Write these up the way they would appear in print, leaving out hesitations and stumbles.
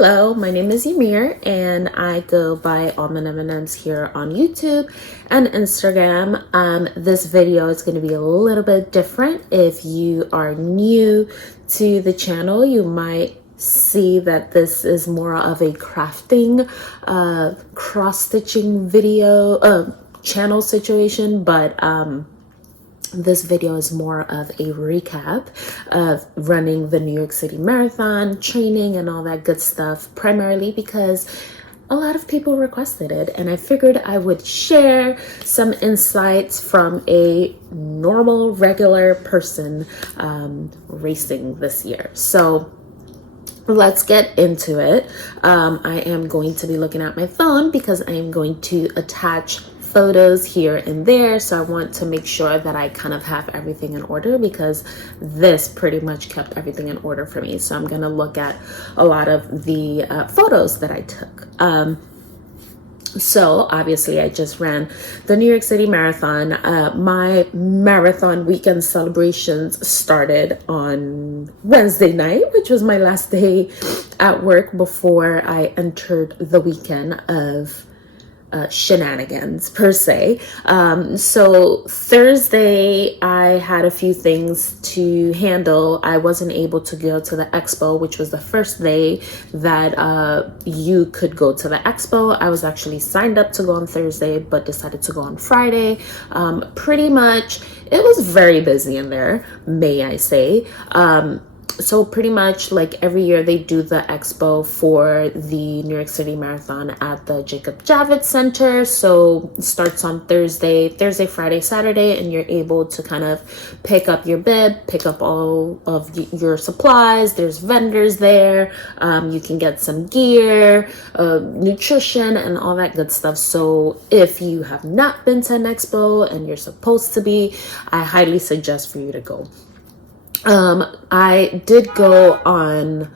Hello, my name is Ymir and I go by AlmondMnMs here on YouTube and Instagram. This video is going to be a little bit different. If you are new to the channel, you might see that this is more of a crafting, cross-stitching video, channel situation, but this video is more of a recap of running the New York City Marathon, training, and all that good stuff, primarily because a lot of people requested it, and I figured I would share some insights from a normal, regular person racing this year. So let's get into it. I am going to be looking at my phone because I am going to attach photos here and there, so I want to make sure that I kind of have everything in order because this pretty much kept everything in order for me. So I'm going to look at a lot of the photos that I took. So obviously I just ran the New York City Marathon. My marathon weekend celebrations started on Wednesday night, which was my last day at work before I entered the weekend of shenanigans per se. So Thursday I had a few things to handle. I wasn't able to go to the expo, which was the first day that you could go to the expo. I was actually signed up to go on Thursday but decided to go on Friday. Pretty much it was very busy in there, may I say. So pretty much like every year they do the expo for the New York City Marathon at the Jacob Javits Center. So it starts on Thursday, Friday, Saturday, and you're able to kind of pick up your bib, pick up all of your supplies. There's vendors there. You can get some gear, nutrition, and all that good stuff. So if you have not been to an expo and you're supposed to be, I highly suggest for you to go. I did go on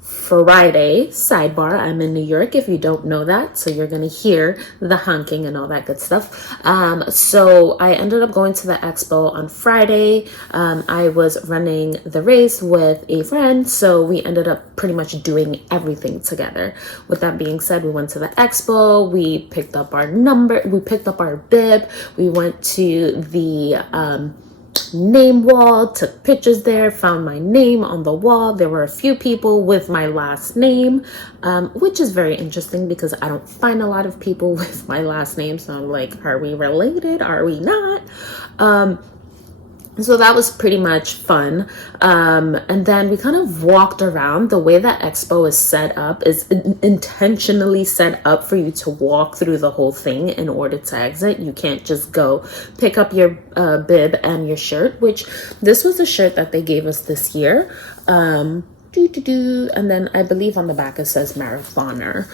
Friday, sidebar, I'm in New York if you don't know that, so you're gonna hear the honking and all that good stuff. So I ended up going to the expo on Friday. I was running the race with a friend, so we ended up pretty much doing everything together. With that being said, we went to the expo, we picked up our bib, we went to the name wall, took pictures there, found my name on the wall. There were a few people with my last name, which is very interesting because I don't find a lot of people with my last name. So I'm like, are we related? Are we not? So that was pretty much fun. And then we kind of walked around. The way that expo is set up is intentionally set up for you to walk through the whole thing in order to exit. You can't just go pick up your bib and your shirt, which this was a shirt that they gave us this year. And then I believe on the back it says marathoner.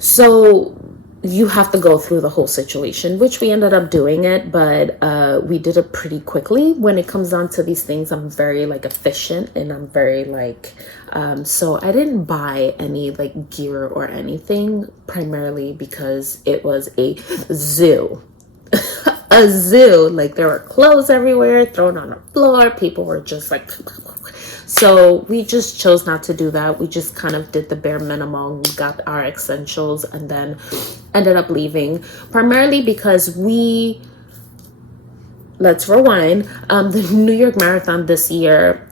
So you have to go through the whole situation, which we ended up doing it, but we did it pretty quickly. When it comes down to these things, I'm very like efficient and I'm very like, so I didn't buy any like gear or anything, primarily because it was a zoo. A zoo, like there were clothes everywhere thrown on the floor. People were just like, so we just chose not to do that. We just kind of did the bare minimum, got our essentials, and then ended up leaving, primarily because let's rewind. The New York Marathon this year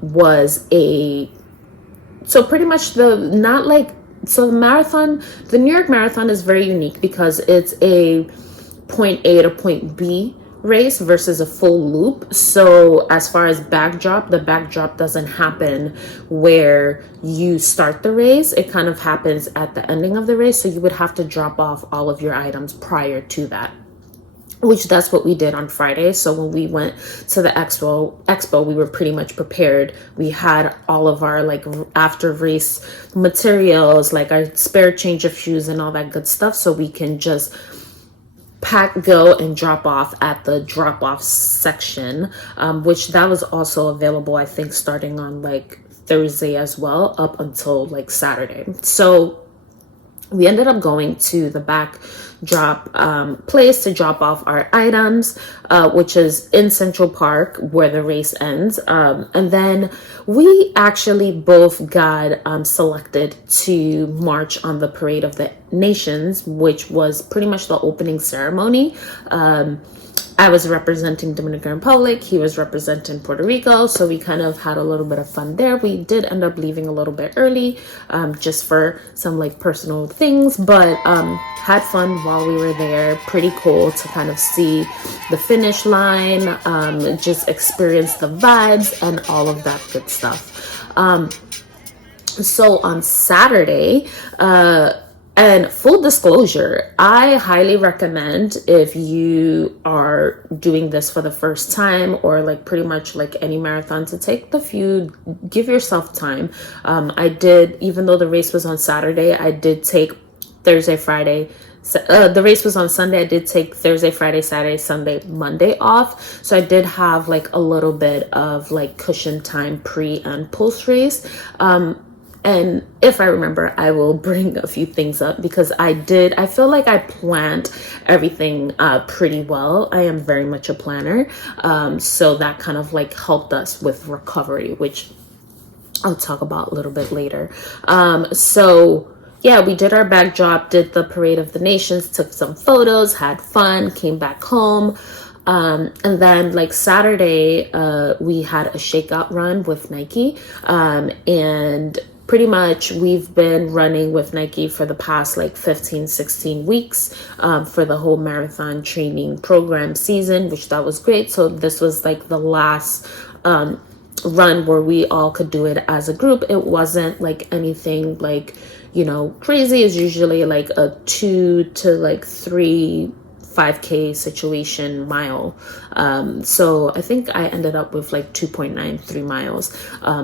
was so pretty much the New York Marathon is very unique because it's a point A to point B race versus a full loop. So as far as the backdrop doesn't happen where you start the race. It kind of happens at the ending of the race. So you would have to drop off all of your items prior to that, which that's what we did on Friday. So when we went to the expo, we were pretty much prepared. We had all of our like after race materials, like our spare change of shoes and all that good stuff. So we can just go and drop off at the drop off section, which that was also available, I think, starting on like Thursday as well, up until like Saturday. So we ended up going to the backdrop place to drop off our items, which is in Central Park where the race ends. And then we actually both got selected to march on the Parade of the Nations, which was pretty much the opening ceremony. I was representing Dominican Republic, he was representing Puerto Rico, so we kind of had a little bit of fun there. We did end up leaving a little bit early, just for some like personal things, but had fun while we were there. Pretty cool to kind of see the finish line, just experience the vibes and all of that good stuff. So on Saturday, and full disclosure, I highly recommend, if you are doing this for the first time or like pretty much like any marathon, to give yourself time. I did, even though the race was on Saturday, I did take Thursday, Friday. The race was on Sunday. I did take Thursday, Friday, Saturday, Sunday, Monday off. So I did have like a little bit of like cushion time pre and post race. And if I remember, I will bring a few things up because I feel like I planned everything pretty well. I am very much a planner. So that kind of like helped us with recovery, which I'll talk about a little bit later. So yeah, we did our backdrop, did the Parade of the Nations, took some photos, had fun, came back home. And then like Saturday, we had a shakeout run with Nike. And pretty much we've been running with Nike for the past like 15, 16 weeks for the whole marathon training program season, which that was great. So this was like the last run where we all could do it as a group. It wasn't like anything like, crazy. It's usually like a 2 to like 3 5K situation mile. So I think I ended up with like 2.93 miles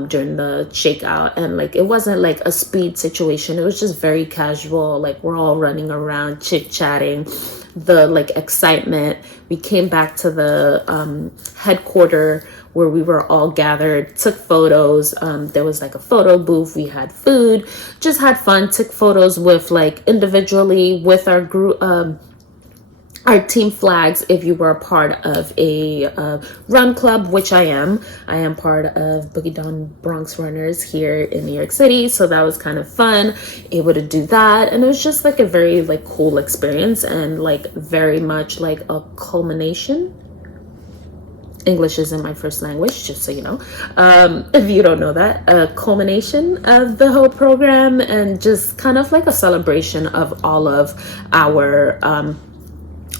during the shakeout, and like it wasn't like a speed situation. It was just very casual, like we're all running around chit-chatting, the like excitement. We came back to the headquarters where we were all gathered, took photos. There was like a photo booth. We had food, just had fun, took photos with like individually with our group, our team flags. If you were a part of a run club, which I am part of Boogie Down Bronx Runners here in New York City. So that was kind of fun, able to do that. And it was just like a very like cool experience, and like very much like a culmination. English isn't my first language, just so you know. If you don't know that, a culmination of the whole program, and just kind of like a celebration of all of our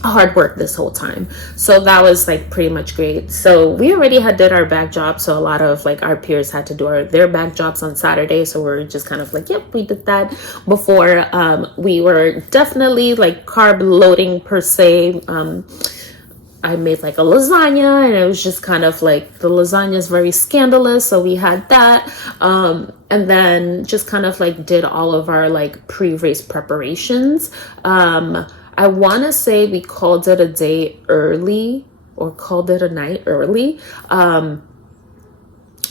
hard work this whole time. So that was like pretty much great. So we already did our backdrop, so a lot of like our peers had to do their backdrops on Saturday, so we're just kind of like, yep, we did that before. We were definitely like carb loading per se. I made like a lasagna, and it was just kind of like, the lasagna is very scandalous, so we had that. And then just kind of like did all of our like pre-race preparations. I want to say we called it a day early, or called it a night early,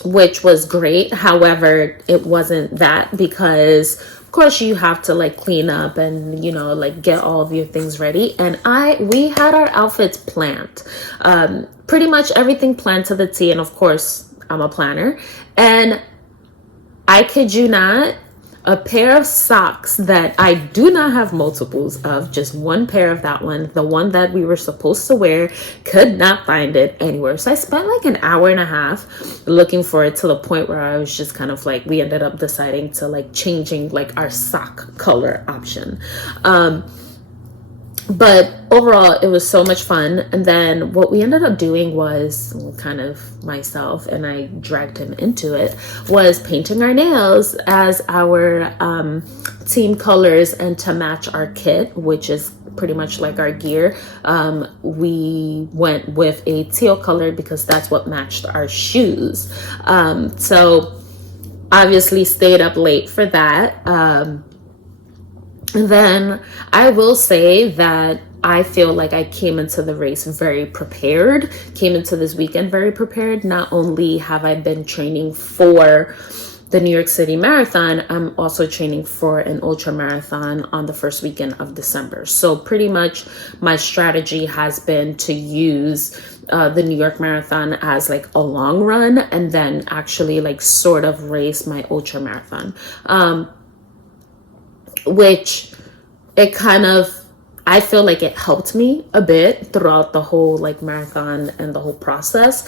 which was great. However, it wasn't that, because of course you have to like clean up and, like get all of your things ready. And we had our outfits planned, pretty much everything planned to the T. And of course I'm a planner, and I kid you not, a pair of socks that I do not have multiples of, just one pair of that one, the one that we were supposed to wear, could not find it anywhere. So I spent like an hour and a half looking for it, to the point where I was just kind of like, we ended up deciding to like changing like our sock color option. But overall, it was so much fun. And then what we ended up doing was, kind of myself, and I dragged him into it, was painting our nails as our team colors and to match our kit, which is pretty much like our gear. We went with a teal color because that's what matched our shoes. So obviously stayed up late for that. And then I will say that I feel like I came into the race very prepared, came into this weekend very prepared. Not only have I been training for the New York City Marathon, I'm also training for an ultra marathon on the first weekend of December. So pretty much my strategy has been to use the New York Marathon as like a long run, and then actually like sort of race my ultra marathon, which it kind of, I feel like it helped me a bit throughout the whole like marathon and the whole process.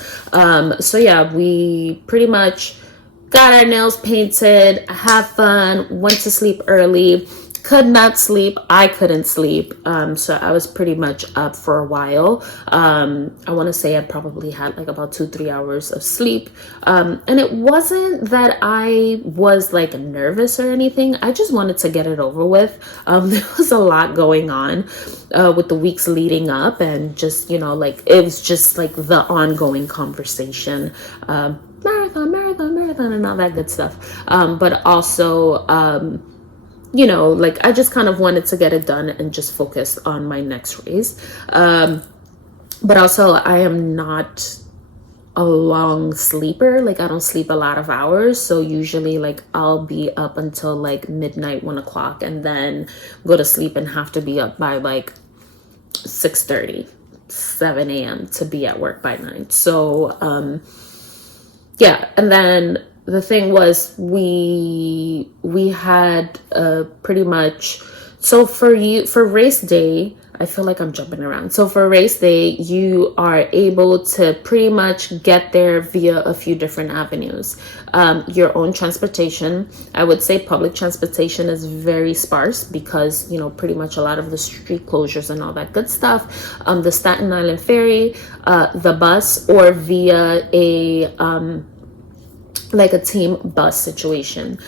So yeah, we pretty much got our nails painted, had fun, went to sleep early, could not sleep. I couldn't sleep. So I was pretty much up for a while. I want to say I probably had like about 2-3 hours of sleep. And it wasn't that I was like nervous or anything. I just wanted to get it over with. There was a lot going on with the weeks leading up, and just, you know, like it was just like the ongoing conversation. Marathon, and all that good stuff. But also, you know, like I just kind of wanted to get it done and just focus on my next race. But also, I am not a long sleeper. Like I don't sleep a lot of hours. So usually like I'll be up until like midnight, 1 o'clock, and then go to sleep and have to be up by like 6:30, 7 a.m. to be at work by 9. So, yeah. And then the thing was, we had pretty much, so for race day, I feel like I'm jumping around. So for race day, you are able to pretty much get there via a few different avenues. Your own transportation. I would say public transportation is very sparse because, you know, pretty much a lot of the street closures and all that good stuff. The Staten Island ferry, the bus, or via like a team bus situation.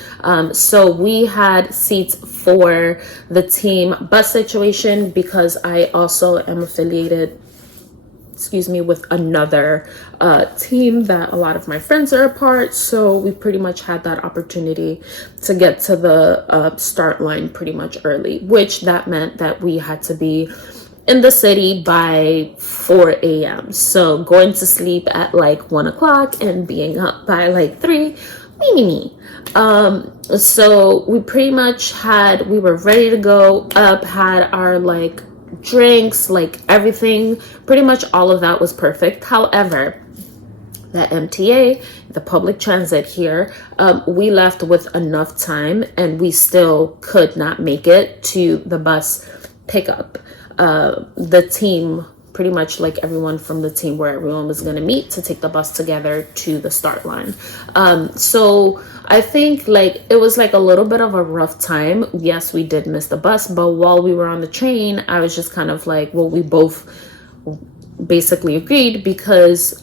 So we had seats for the team bus situation because I also am affiliated, with another team that a lot of my friends are a part. So we pretty much had that opportunity to get to the start line pretty much early, which that meant that we had to be in the city by 4 a.m. So going to sleep at like 1 o'clock and being up by like 3, me. So we pretty much we were ready to go up, had our like drinks, like everything, pretty much all of that was perfect. However, the MTA, the public transit here, we left with enough time and we still could not make it to the bus pickup. The team, pretty much like everyone from the team where everyone was going to meet to take the bus together to the start line. So I think like it was like a little bit of a rough time. Yes, we did miss the bus, but while we were on the train, I was just kind of like, well, we both basically agreed because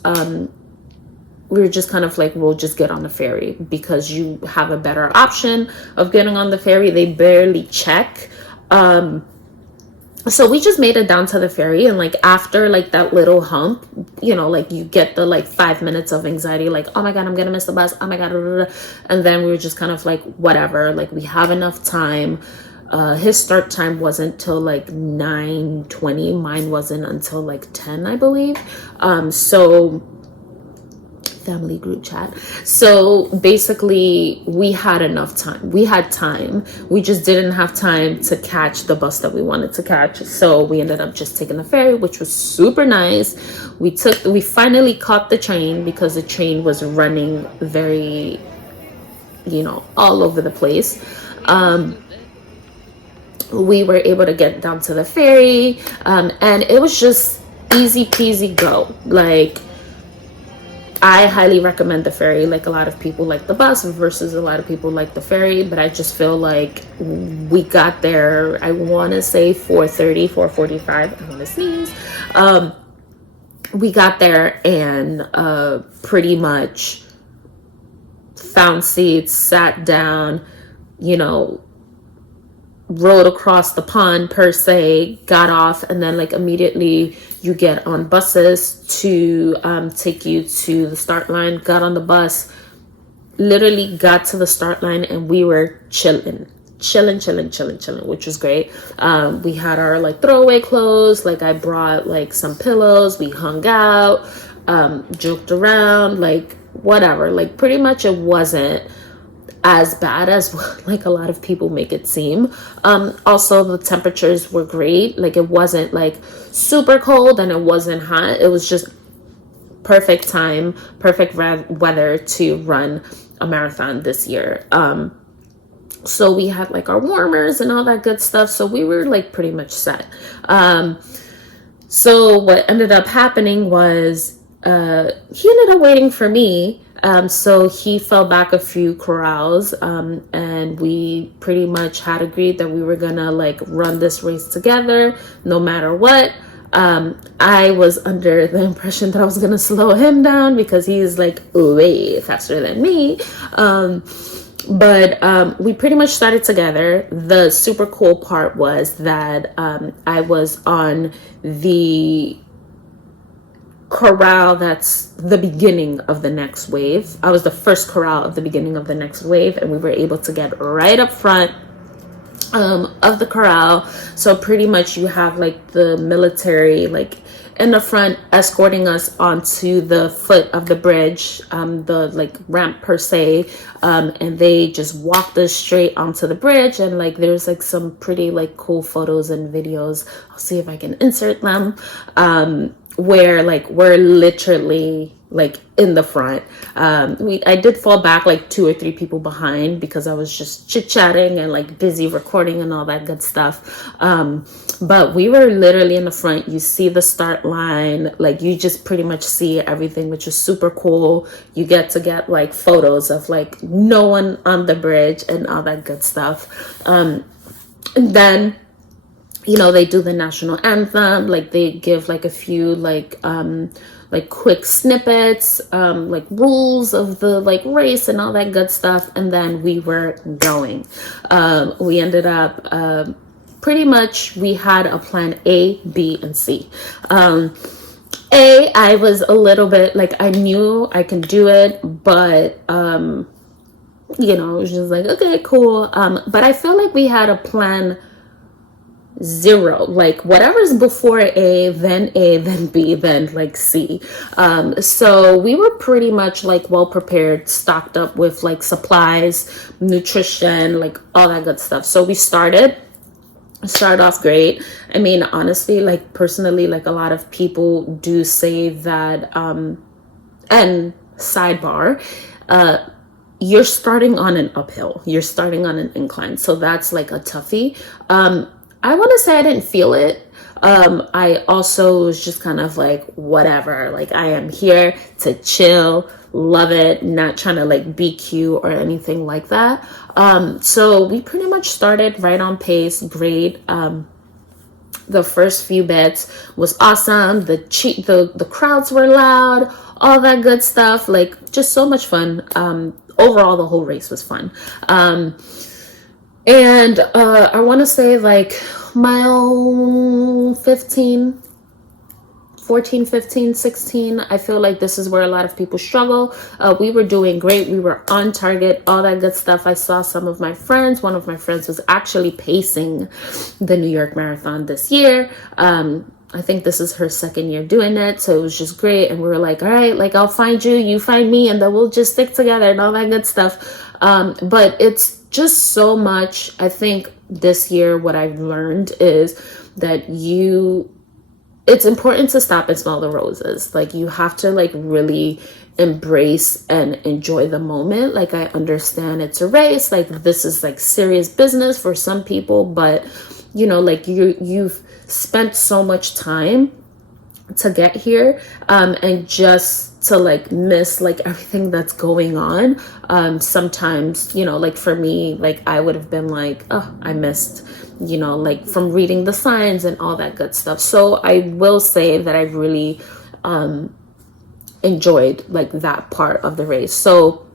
we were just kind of like, we'll just get on the ferry because you have a better option of getting on the ferry. They barely check. So we just made it down to the ferry, and like after like that little hump, you know, like you get the like 5 minutes of anxiety, like, oh my God, I'm gonna miss the bus, oh my God, and then we were just kind of like, whatever, like we have enough time. His start time wasn't till like 9:20, mine wasn't until like 10, I believe. So family group chat. So basically we had enough time. We had time. We just didn't have time to catch the bus that we wanted to catch. So we ended up just taking the ferry, which was super nice. We finally caught the train because the train was running very, you know, all over the place. We were able to get down to the ferry, and it was just easy peasy go. Like, I highly recommend the ferry. Like, a lot of people like the bus versus a lot of people like the ferry, but I just feel like we got there, I want to say 4:30, 4:45. I want to sneeze. We got there and pretty much found seats, sat down, you know, rode across the pond per se, got off, and then like immediately you get on buses to take you to the start line. Got on the bus, literally got to the start line, and we were chilling, which was great. We had our like throwaway clothes, like I brought like some pillows, we hung out, joked around, like whatever. Like pretty much it wasn't as bad as like a lot of people make it seem. Also, the temperatures were great. Like, it wasn't like super cold and it wasn't hot. It was just perfect time, perfect weather to run a marathon this year. So we had like our warmers and all that good stuff. So we were like pretty much set. So what ended up happening was he ended up waiting for me. So he fell back a few corrals, and we pretty much had agreed that we were gonna like run this race together no matter what. I was under the impression that I was gonna slow him down because he's like way faster than me. But we pretty much started together. The super cool part was that I was on the corral that's the beginning of the next wave. I was the first corral of the beginning of the next wave, and we were able to get right up front of the corral. So pretty much you have like the military like in the front escorting us onto the foot of the bridge, the like ramp per se, and they just walked us straight onto the bridge. And like there's like some pretty like cool photos and videos. I'll see if I can insert them, where like we're literally like in the front. I did fall back like 2 or 3 people behind because I was just chit-chatting and like busy recording and all that good stuff. But we were literally in the front. You see the start line, like you just pretty much see everything, which is super cool. You get like photos of like no one on the bridge and all that good stuff. And then they do the national anthem, like they give like a few like quick snippets, like rules of the like race and all that good stuff. And then we were going. We ended up pretty much we had a plan A, B, and C. I was a little bit like I knew I can do it, but it was just like, okay, cool. But I feel like we had a plan 0, like whatever's before A, then B, then like C. So we were pretty much like well prepared, stocked up with like supplies, nutrition, like all that good stuff. So we started off great. I mean, honestly, like personally, like a lot of people do say that, and sidebar, you're starting on an uphill, you're starting on an incline. So that's like a toughie. I want to say I didn't feel it. I also was just kind of like, whatever, like I am here to chill, love it, not trying to like be cute or anything like that. So we pretty much started right on pace, great. The first few bits was awesome. The crowds were loud, all that good stuff, like just so much fun. Overall, the whole race was fun. And I want to say like mile 15, 14, 15, 16, I feel like this is where a lot of people struggle. We were doing great. We were on target, all that good stuff. I saw some of my friends. One of my friends was actually pacing the New York Marathon this year. I think this is her 2nd year doing it. So it was just great. And we were like, all right, like I'll find you, you find me, and then we'll just stick together and all that good stuff. But it's just so much. I think this year what I've learned is that it's important to stop and smell the roses. Like you have to like really embrace and enjoy the moment. Like I understand it's a race, like this is like serious business for some people, but like you've spent so much time to get here, and just to like miss like everything that's going on. Sometimes, like for me, like I would have been like, oh, I missed, like from reading the signs and all that good stuff. So I will say that I really enjoyed like that part of the race. So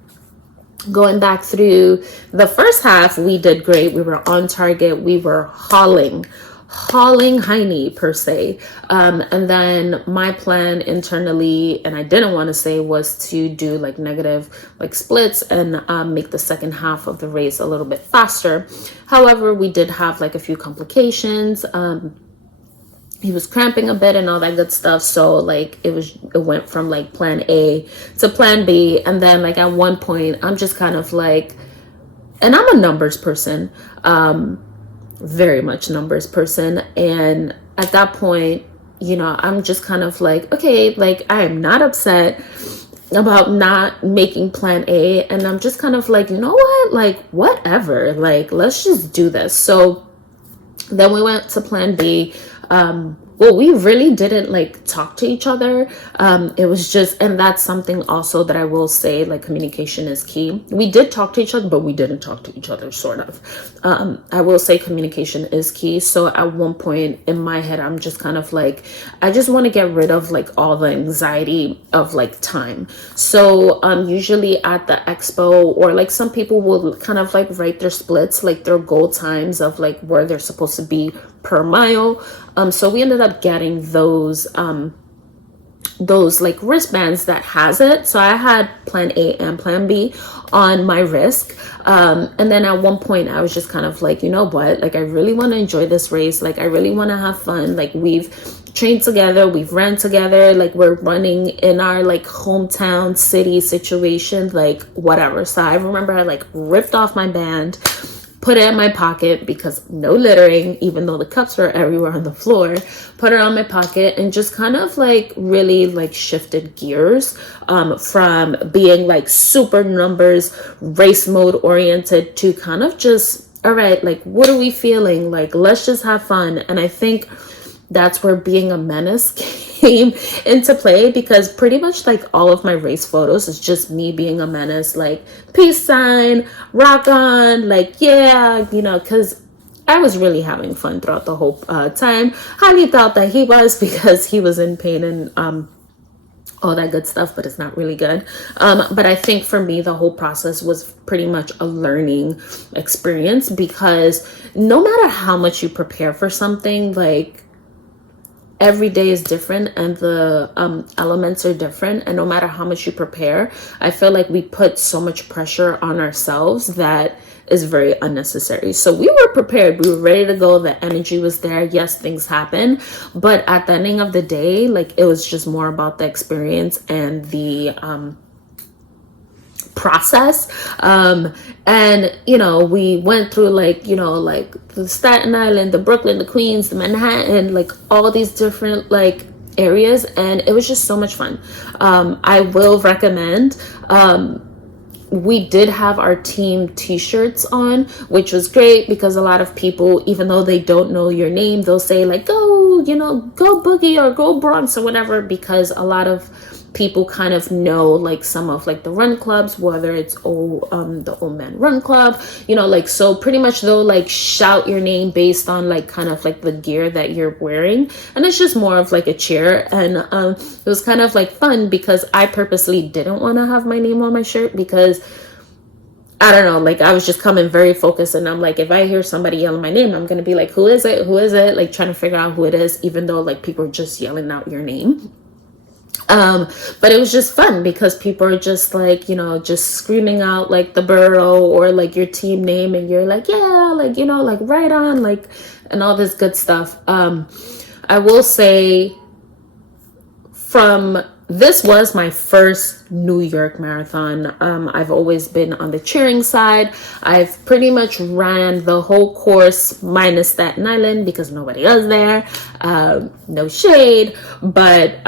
going back through the first half, we did great. We were on target. We were hauling hiney per se. And then my plan internally, and I didn't want to say, was to do like negative like splits and make the second half of the race a little bit faster. However, we did have like a few complications. He was cramping a bit and all that good stuff. So like it went from like plan A to plan B. And then like at one point I'm just kind of like, and I'm a numbers person, very much numbers person. And at that point, you know, I'm just kind of like, okay, like I am not upset about not making plan A. And I'm just kind of like, you know what, like whatever, like let's just do this. So then we went to plan B. Well, we really didn't like talk to each other. It was just, and that's something also that I will say, like communication is key. We did talk to each other, but we didn't talk to each other, sort of. I will say communication is key. So at one point in my head, I'm just kind of like, I just want to get rid of like all the anxiety of like time. So usually at the expo, or like some people will kind of like write their splits, like their goal times of like where they're supposed to be per mile. So we ended up getting those like wristbands that has it. So I had plan A and plan B on my wrist. And then at one point I was just kind of like, you know what, like I really want to enjoy this race. Like I really want to have fun. Like we've trained together, we've ran together, like we're running in our like hometown city situation, like whatever. So I remember I like ripped off my band, put it in my pocket because no littering, even though the cups were everywhere on the floor, put it on my pocket and just kind of like really like shifted gears from being like super numbers, race mode oriented to kind of just, all right, like what are we feeling? Like, let's just have fun. And I think that's where being a menace came into play, because pretty much like all of my race photos is just me being a menace, like peace sign, rock on, like yeah, you know, because I was really having fun throughout the whole time. Highly doubt that he was, because he was in pain and all that good stuff, but it's not really good. But I think for me, the whole process was pretty much a learning experience, because no matter how much you prepare for something, like every day is different and the elements are different. And no matter how much you prepare, I feel like we put so much pressure on ourselves that is very unnecessary. So we were prepared. We were ready to go. The energy was there. Yes, things happen. But at the ending of the day, like it was just more about the experience and the process. And you know, we went through like, you know, like the Staten Island, the Brooklyn, the Queens, the Manhattan, like all these different like areas, and it was just so much fun. I will recommend, we did have our team t-shirts on, which was great, because a lot of people, even though they don't know your name, they'll say like, go, you know, go Boogie or go Bronx or whatever, because a lot of people kind of know like some of like the run clubs, whether it's the Old Man Run Club, you know, like, so pretty much they'll like shout your name based on like kind of like the gear that you're wearing, and it's just more of like a cheer. And it was kind of like fun, because I purposely didn't want to have my name on my shirt, because I don't know, like I was just coming very focused, and I'm like, if I hear somebody yelling my name, I'm gonna be like, who is it, like trying to figure out who it is, even though like people are just yelling out your name. But it was just fun, because people are just like, you know, just screaming out like the borough or like your team name, and you're like, yeah, like, you know, like right on, like, and all this good stuff. I will say, this was my first New York marathon. I've always been on the cheering side. I've pretty much ran the whole course minus Staten Island, because nobody else there. No shade, but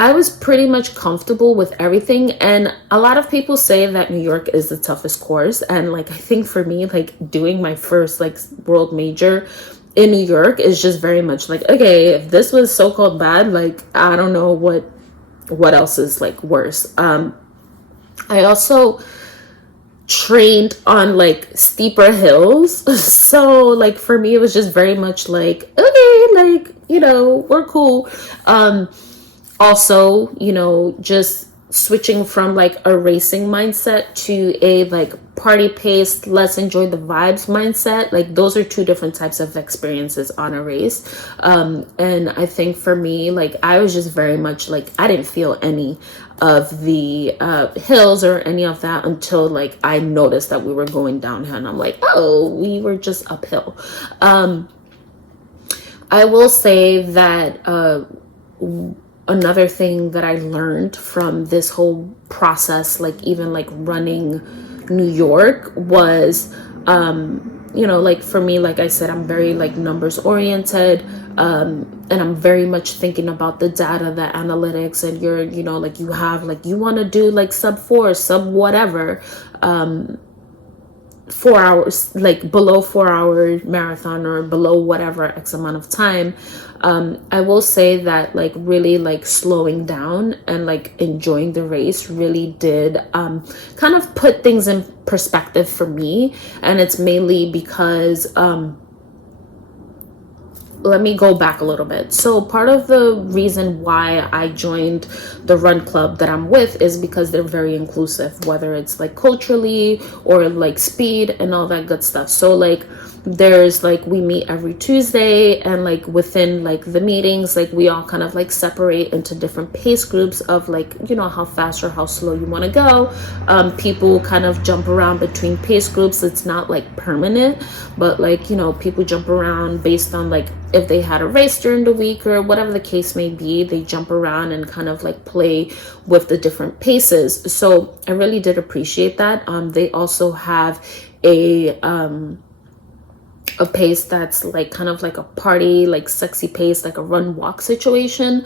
I was pretty much comfortable with everything. And a lot of people say that New York is the toughest course. And like, I think for me, like doing my first like world major in New York is just very much like, okay, if this was so-called bad, like, I don't know what else is like worse. I also trained on like steeper hills. So like for me, it was just very much like, okay, like, you know, we're cool. Also, you know, just switching from like a racing mindset to a like party paced, let's enjoy the vibes mindset. Like those are two different types of experiences on a race. And I think for me, like I was just very much like, I didn't feel any of the hills or any of that until like I noticed that we were going downhill, and I'm like, oh, we were just uphill. I will say that another thing that I learned from this whole process, like even like running New York was, you know, like for me, like I said, I'm very like numbers oriented, and I'm very much thinking about the data, the analytics, and you're, you know, like you have, like you want to do like sub 4, sub whatever, 4 hours, like below 4 hour marathon or below whatever X amount of time. I will say that like really like slowing down and like enjoying the race really did kind of put things in perspective for me. And it's mainly because let me go back a little bit. So part of the reason why I joined the run club that I'm with is because they're very inclusive, whether it's like culturally or like speed and all that good stuff. So like there's like, we meet every Tuesday, and like within like the meetings, like we all kind of like separate into different pace groups of like, you know, how fast or how slow you want to go. People kind of jump around between pace groups. It's not like permanent, but like, you know, people jump around based on like if they had a race during the week or whatever the case may be. They jump around and kind of like play with the different paces. So I really did appreciate that. They also have a pace that's like kind of like a party, like sexy pace, like a run walk situation,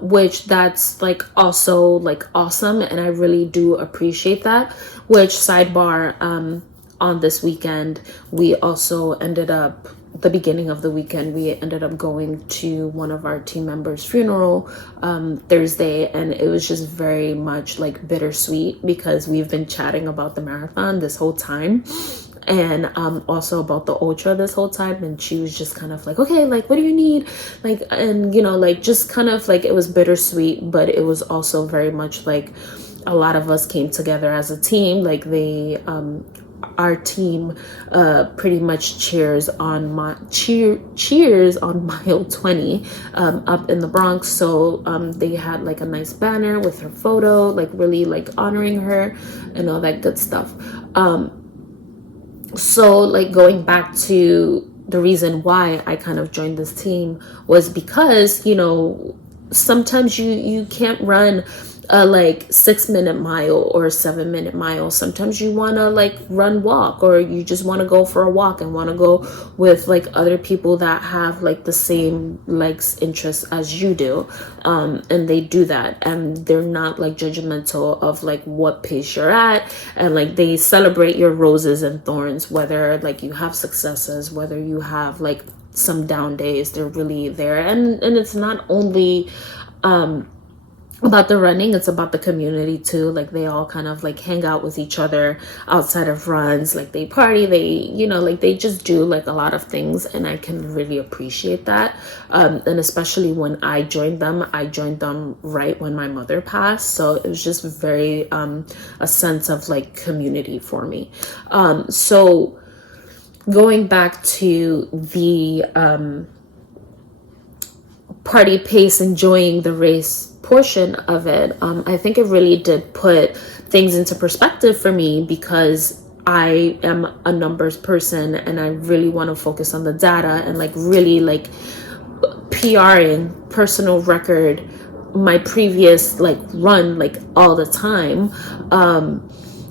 which that's like also like awesome, and I really do appreciate that. Which sidebar, on this weekend we also ended up, the beginning of the weekend, we ended up going to one of our team members' funeral Thursday, and it was just very much like bittersweet because we've been chatting about the marathon this whole time, and also about the ultra this whole time, and she was just kind of like, okay, like what do you need, like, and you know, like just kind of like, it was bittersweet, but it was also very much like a lot of us came together as a team. Like they our team pretty much cheers on mile 20 up in the Bronx. So they had like a nice banner with her photo, like really like honoring her and all that good stuff. So like going back to the reason why I kind of joined this team was because, you know, sometimes you can't run a like 6-minute mile or a 7-minute mile. Sometimes you want to like run walk, or you just want to go for a walk and want to go with like other people that have like the same likes, interests as you do, and they do that, and they're not like judgmental of like what pace you're at, and like they celebrate your roses and thorns, whether like you have successes, whether you have like some down days. They're really there, and it's not only about the running, it's about the community too. Like they all kind of like hang out with each other outside of runs, like they party, they, you know, like they just do like a lot of things, and I can really appreciate that. And especially when I joined them right when my mother passed, so it was just very a sense of like community for me. So going back to the party pace, enjoying the race portion of it, I think it really did put things into perspective for me, because I am a numbers person and I really want to focus on the data and like really like PRing personal record my previous like run like all the time.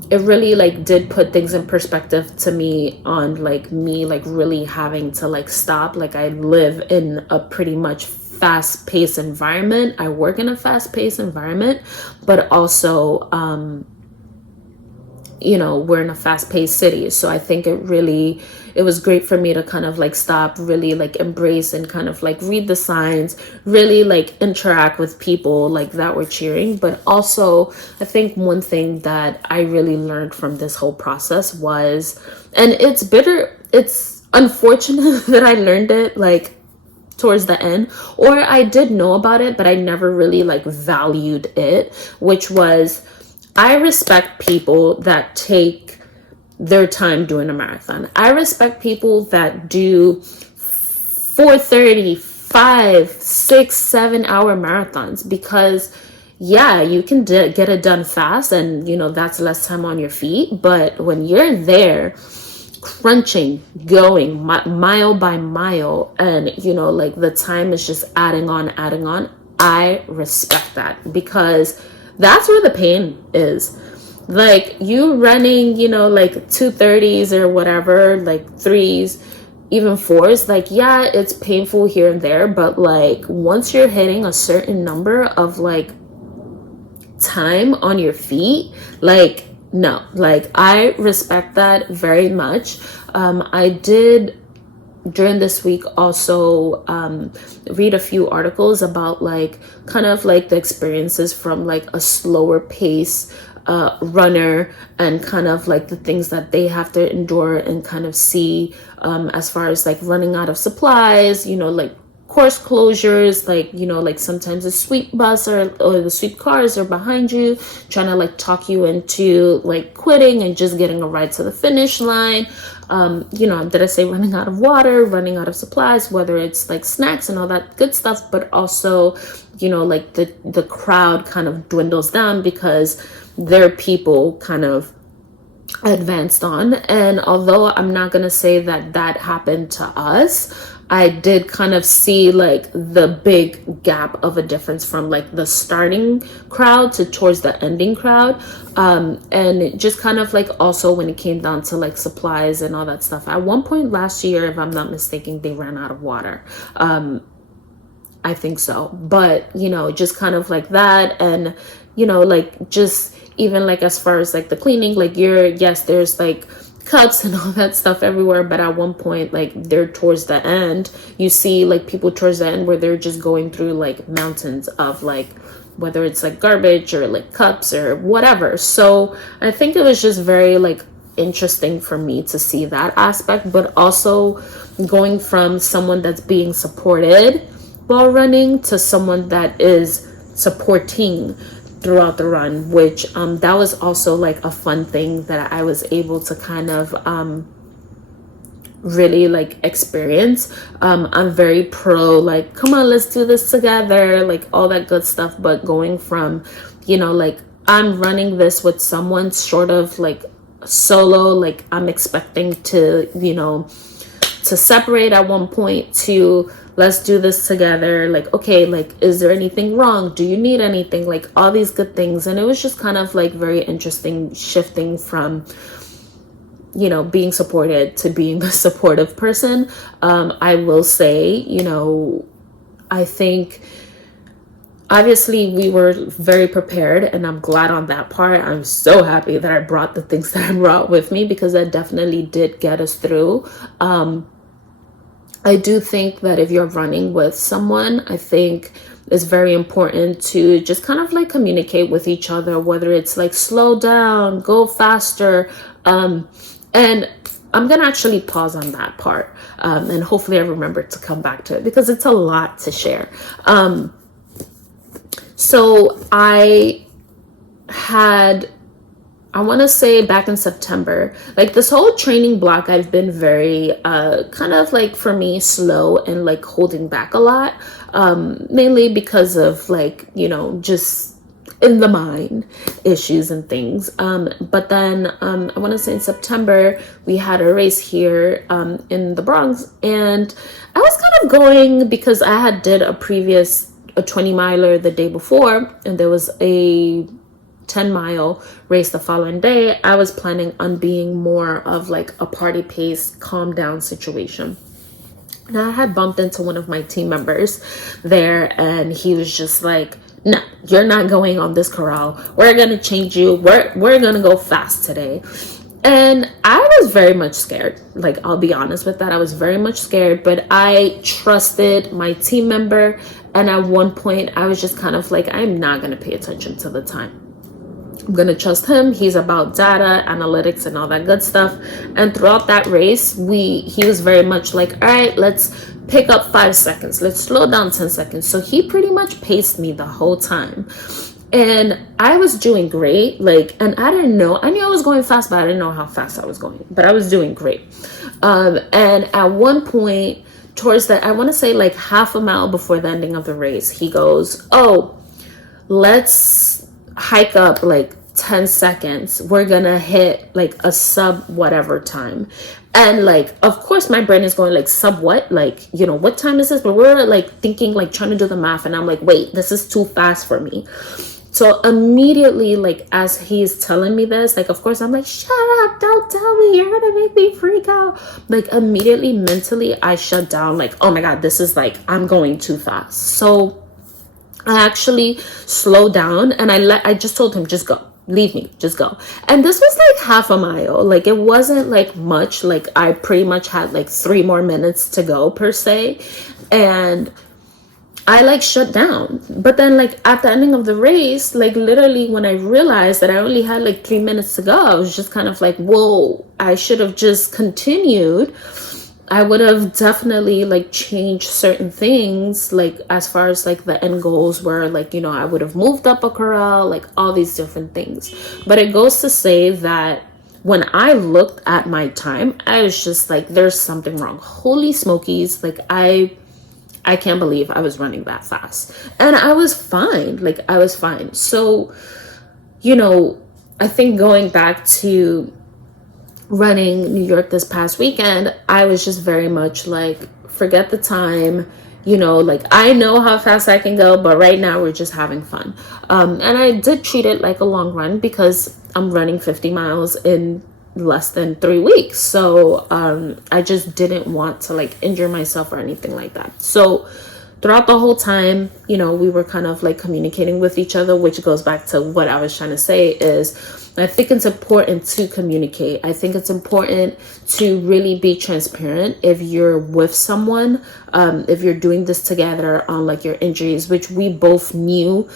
It really like did put things in perspective to me on like me like really having to like stop. Like I live in a pretty much fast-paced environment. I work in a fast-paced environment, but also you know, we're in a fast-paced city. So I think it was great for me to kind of like stop, really like embrace and kind of like read the signs, really like interact with people like that were cheering. But also I think one thing that I really learned from this whole process was, and it's unfortunate that I learned it like towards the end, or I did know about it, but I never really like valued it, which was, I respect people that take their time doing a marathon. I respect people that do 4:30, 5, 6, 7 hour marathons, because yeah, you can get it done fast, and you know, that's less time on your feet. But when you're there crunching, going mile by mile, and you know, like the time is just adding on, I respect that, because that's where the pain is. Like you running, you know, like 230s or whatever, like threes, even fours, like yeah, it's painful here and there, but like once you're hitting a certain number of like time on your feet, like no, like I respect that very much. I did during this week also read a few articles about like kind of like the experiences from like a slower pace runner, and kind of like the things that they have to endure and kind of see as far as like running out of supplies, you know, like course closures, like, you know, like sometimes the sweep bus or the sweep cars are behind you trying to like talk you into like quitting and just getting a ride to the finish line. You know, did I say running out of water, running out of supplies, whether it's like snacks and all that good stuff, but also, you know, like the crowd kind of dwindles down because their people kind of advanced on. And although I'm not gonna say that that happened to us, I did kind of see like the big gap of a difference from like the starting crowd to towards the ending crowd. And just kind of like also when it came down to like supplies and all that stuff. At one point last year, if I'm not mistaken, they ran out of water. I think so. But, you know, just kind of like that. And, you know, like just even like as far as like the cleaning, like yes, there's like cups and all that stuff everywhere, but at one point, like they're towards the end, you see like people towards the end where they're just going through like mountains of like whether it's like garbage or like cups or whatever. So I think it was just very like interesting for me to see that aspect, but also going from someone that's being supported while running to someone that is supporting throughout the run, which that was also like a fun thing that I was able to kind of really like experience. I'm very pro like, come on, let's do this together, like all that good stuff. But going from, you know, like I'm running this with someone sort of like solo, like I'm expecting to, you know, to separate at one point to let's do this together, like okay, like is there anything wrong, do you need anything, like all these good things. And it was just kind of like very interesting shifting from, you know, being supported to being the supportive person. I will say, you know, I think obviously we were very prepared, and I'm glad on that part. I'm so happy that I brought the things that I brought with me, because that definitely did get us through. I do think that if you're running with someone, I think it's very important to just kind of like communicate with each other, whether it's like slow down, go faster. And I'm going to actually pause on that part. And hopefully I remember to come back to it because it's a lot to share. So I want to say back in September, like this whole training block, I've been very kind of like for me slow and like holding back a lot, mainly because of like, you know, just in the mind issues and things. But then I want to say in September, we had a race here in the Bronx, and I was kind of going because I had did a 20 miler the day before, and there was a 10-mile race the following day. I was planning on being more of like a party pace, calm down situation. And I had bumped into one of my team members there, and he was just like, no, you're not going on this corral. We're going to change you. We're going to go fast today. And I was very much scared. Like, I'll be honest with that. I was very much scared, but I trusted my team member. And at one point I was just kind of like, I'm not going to pay attention to the time. I'm going to trust him. He's about data, analytics, and all that good stuff. And throughout that race, he was very much like, all right, let's pick up 5 seconds. Let's slow down 10 seconds. So he pretty much paced me the whole time. And I was doing great. Like, and I didn't know, I knew I was going fast, but I didn't know how fast I was going, but I was doing great. And at one point towards I want to say like half a mile before the ending of the race, he goes, oh, let's hike up like 10 seconds. We're gonna hit like a sub whatever time. And like, of course my brain is going like, sub what? Like, you know, what time is this? But we're like thinking, like trying to do the math, and I'm like, wait, this is too fast for me. So immediately, like, as he's telling me this, like, of course I'm like, shut up, don't tell me, you're gonna make me freak out. Like, immediately mentally I shut down, like, oh my God, this is like, I'm going too fast. So I actually slowed down and I just told him, just go, leave me, just go. And this was like half a mile. Like, it wasn't like much. Like, I pretty much had like 3 more minutes to go per se. And I like shut down. But then, like, at the ending of the race, like, literally when I realized that I only had like 3 minutes to go, I was just kind of like, whoa, I should have just continued. I would have definitely like changed certain things, like as far as like the end goals were, like, you know, I would have moved up a corral, like all these different things. But it goes to say that when I looked at my time, I was just like, there's something wrong. Holy smokies. Like, I can't believe I was running that fast. And I was fine. Like, I was fine. So, you know, I think going back to running New York this past weekend, I was just very much like, forget the time, you know, like, I know how fast I can go, but right now we're just having fun. And I did treat it like a long run because I'm running 50 miles in less than 3 weeks. So I just didn't want to like injure myself or anything like that. So throughout the whole time, you know, we were kind of like communicating with each other, which goes back to what I was trying to say is, I think it's important to communicate. I think it's important to really be transparent if you're with someone, if you're doing this together on like your injuries, which we both knew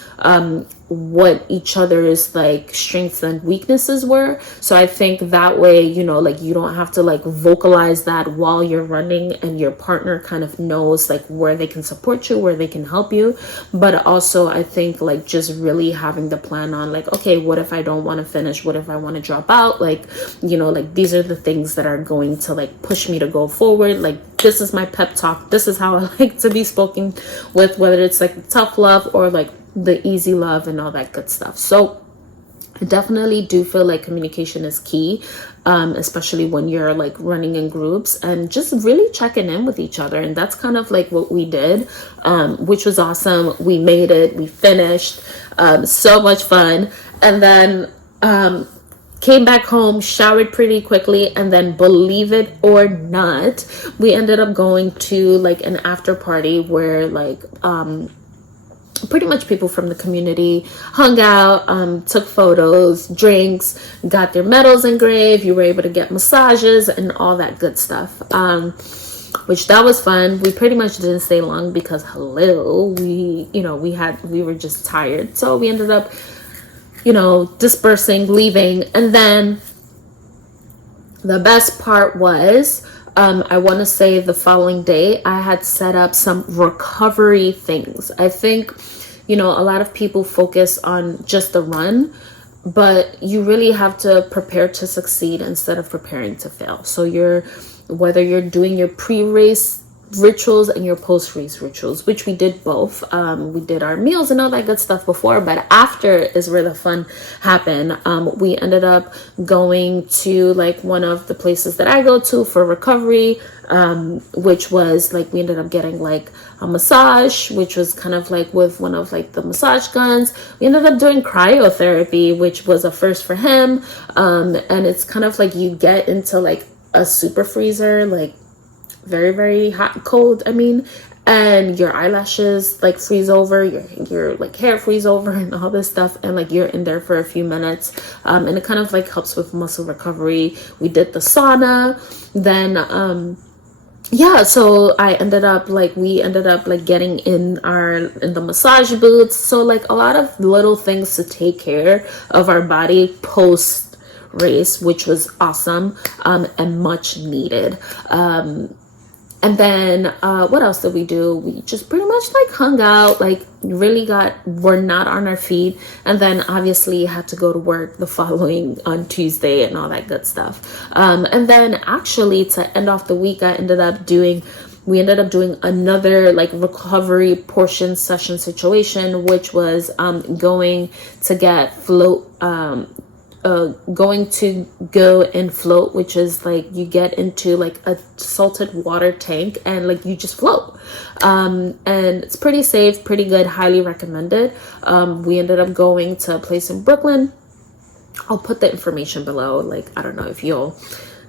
what each other's like strengths and weaknesses were. So I think that way, you know, like, you don't have to like vocalize that while you're running, and your partner kind of knows like where they can support you, where they can help you. But also I think like just really having the plan on like, okay, what if I don't want to finish? What if I want to drop out? Like, you know, like, these are the things that are going to like push me to go forward. Like, this is my pep talk. This is how I like to be spoken with, whether it's like tough love or like the easy love and all that good stuff. So I definitely do feel like communication is key, especially when you're like running in groups, and just really checking in with each other. And that's kind of like what we did, which was awesome. We made it, we finished, so much fun. And then came back home, showered pretty quickly, and then, believe it or not, we ended up going to like an after party where like pretty much people from the community hung out, took photos, drinks, got their medals engraved. You were able to get massages and all that good stuff, which that was fun. We pretty much didn't stay long because we were just tired. So we ended up, you know, dispersing, leaving. And then the best part was, I want to say the following day, I had set up some recovery things. I think, you know, a lot of people focus on just the run, but you really have to prepare to succeed instead of preparing to fail. So whether you're doing your pre-race rituals and your post-race rituals, which we did both. We did our meals and all that good stuff before, but after is where the fun happened. We ended up going to like one of the places that I go to for recovery, which was like, we ended up getting like a massage, which was kind of like with one of like the massage guns. We ended up doing cryotherapy, which was a first for him. And it's kind of like you get into like a super freezer, like very, very hot, cold, and your eyelashes like freeze over, your like hair freeze over and all this stuff, and like you're in there for a few minutes, and it kind of like helps with muscle recovery. We did the sauna, then so we ended up like getting in the massage boots. So like a lot of little things to take care of our body post race, which was awesome, and much needed. And then what else did we do? We just pretty much like hung out, like we're not on our feet, and then obviously had to go to work the following on Tuesday and all that good stuff. And then actually to end off the week, we ended up doing another like recovery portion session situation, which was going to get going to go and float, which is like you get into like a salted water tank and like you just float, and it's pretty safe, pretty good, highly recommended. We ended up going to a place in Brooklyn. I'll put the information below. Like, I don't know if you'll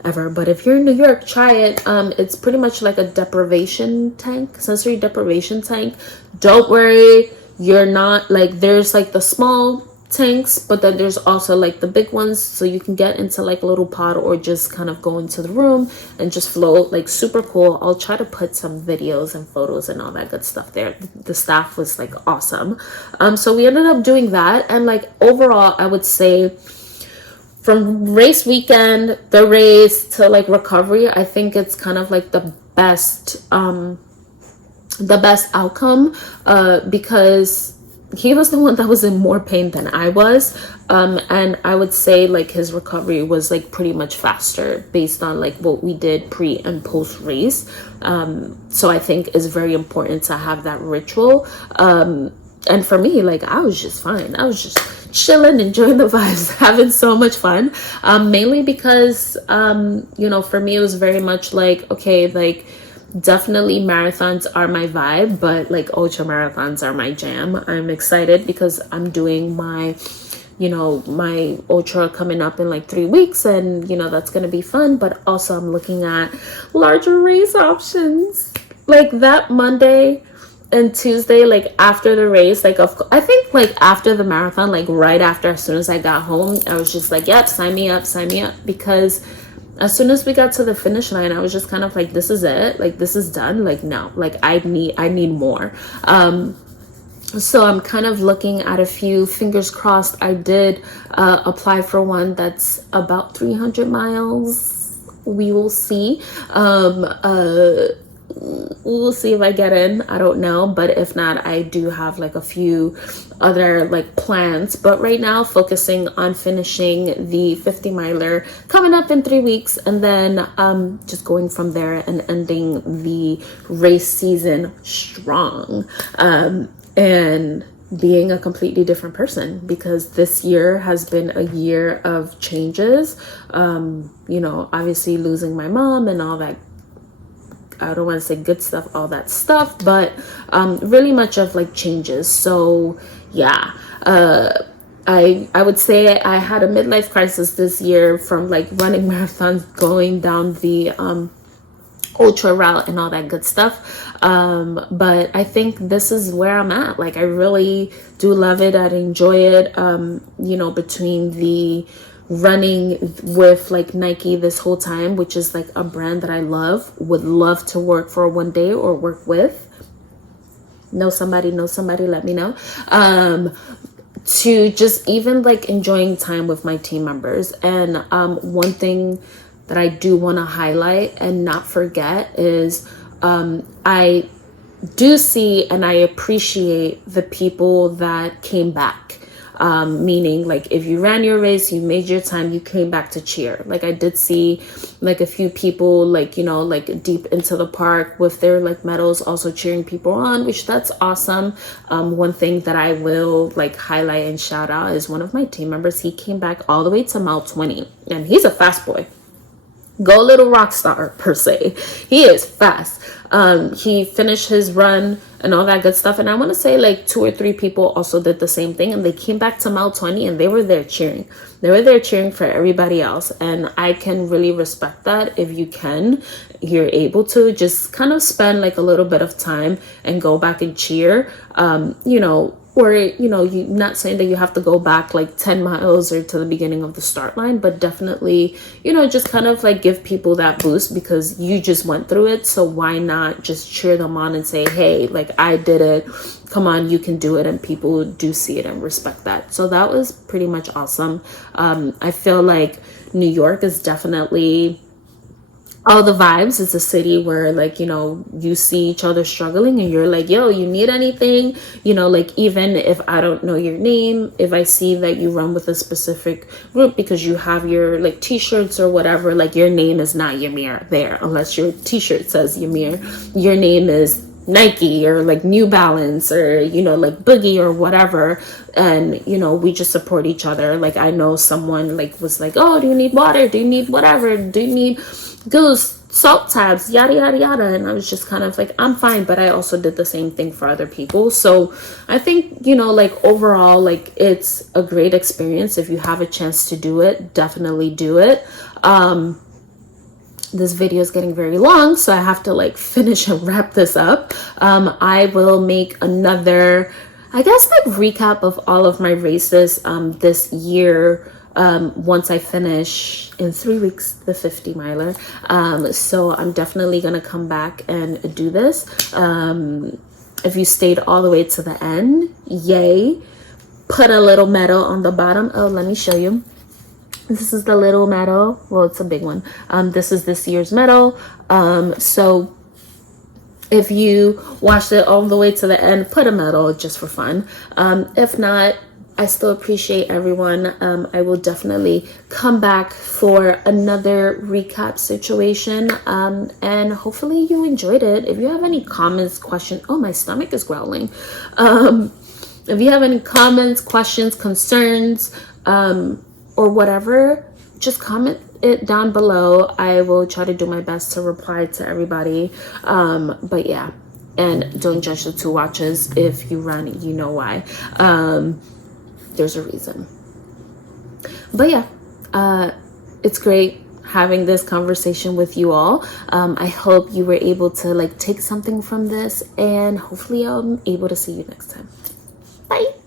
ever, but if you're in New York, try it. It's pretty much like a deprivation tank, sensory deprivation tank. Don't worry, you're not like, there's like the small tanks, but then there's also like the big ones, so you can get into like a little pod or just kind of go into the room and just float. Like, super cool. I'll try to put some videos and photos and all that good stuff there. The staff was like awesome. So we ended up doing that, and like overall I would say from race weekend, the race to like recovery, I think it's kind of like the best outcome, because he was the one that was in more pain than I was, and I would say like his recovery was like pretty much faster based on like what we did pre and post race. So I think it's very important to have that ritual, and for me, like, I was just fine. I was just chilling, enjoying the vibes, having so much fun, mainly because you know, for me it was very much like, okay, like definitely marathons are my vibe, but like ultra marathons are my jam. I'm excited because I'm doing my, you know, my ultra coming up in like 3 weeks, and you know, that's gonna be fun. But also I'm looking at larger race options, like that Monday and Tuesday, like after the race, like I think like after the marathon, like right after, as soon as I got home, I was just like, yep, sign me up, because as soon as we got to the finish line, I was just kind of like, this is it, like this is done, like no, like I need more. So I'm kind of looking at a few, fingers crossed. I did apply for one that's about 300 miles. We will see. We'll see if I get in. I don't know, but if not, I do have like a few other like plans, but right now focusing on finishing the 50 miler coming up in 3 weeks, and then just going from there and ending the race season strong, and being a completely different person, because this year has been a year of changes. You know, obviously losing my mom and all that, I don't want to say good stuff, all that stuff, but really much of like changes. So yeah, I would say I had a midlife crisis this year from like running marathons, going down the ultra route and all that good stuff. But I think this is where I'm at. Like, I really do love it. I enjoy it. You know, between the running with like Nike this whole time, which is like a brand that I would love to work for one day, or work with. Know somebody, let me know. To just even like enjoying time with my team members. And one thing that I do want to highlight and not forget is I do see and I appreciate the people that came back. Meaning like if you ran your race, you made your time, you came back to cheer. Like, I did see like a few people like, you know, like deep into the park with their like medals, also cheering people on, which that's awesome. One thing that I will like highlight and shout out is one of my team members. He came back all the way to mile 20, and he's a fast boy. Go little rock star per se. He is fast. He finished his run and all that good stuff. And I want to say like 2 or 3 people also did the same thing, and they came back to mile 20 and they were there cheering. They were there cheering for everybody else. And I can really respect that. If you're able to just kind of spend like a little bit of time and go back and cheer, you know, or, you know, you're not saying that you have to go back like 10 miles or to the beginning of the start line, but definitely, you know, just kind of like give people that boost, because you just went through it. So why not just cheer them on and say, hey, like, I did it. Come on, you can do it. And people do see it and respect that. So that was pretty much awesome. I feel like New York is definitely all the vibes. It's a city where, like, you know, you see each other struggling and you're like, yo, you need anything, you know, like, even if I don't know your name, if I see that you run with a specific group because you have your like t-shirts or whatever, like, your name is not Ymir there, unless your t-shirt says Ymir. Your name is Nike or like New Balance or, you know, like Boogie or whatever. And, you know, we just support each other. Like I know someone like was like, oh, do you need water? Do you need whatever? Do you need goose? Salt tabs, yada yada yada. And I was just kind of like, I'm fine, but I also did the same thing for other people. So I think, you know, like overall, like it's a great experience. If you have a chance to do it, definitely do it. This video is getting very long, so I have to like finish and wrap this up. I will make another, I guess, like recap of all of my races this year, once I finish in 3 weeks the 50 miler. So I'm definitely gonna come back and do this. If you stayed all the way to the end, yay. Put a little medal on the bottom. Oh, let me show you. This is the little medal. Well, it's a big one. This is this year's medal. So if you watched it all the way to the end, put a medal just for fun. If not, I still appreciate everyone. I will definitely come back for another recap situation. And hopefully you enjoyed it. If you have any comments, questions, oh, my stomach is growling. If you have any comments, questions, concerns, or whatever, just comment it down below. I will try to do my best to reply to everybody. But yeah, and don't judge the 2 watches. If you run, you know why. There's a reason. But yeah, it's great having this conversation with you all. I hope you were able to like take something from this, and hopefully I'm able to see you next time. Bye.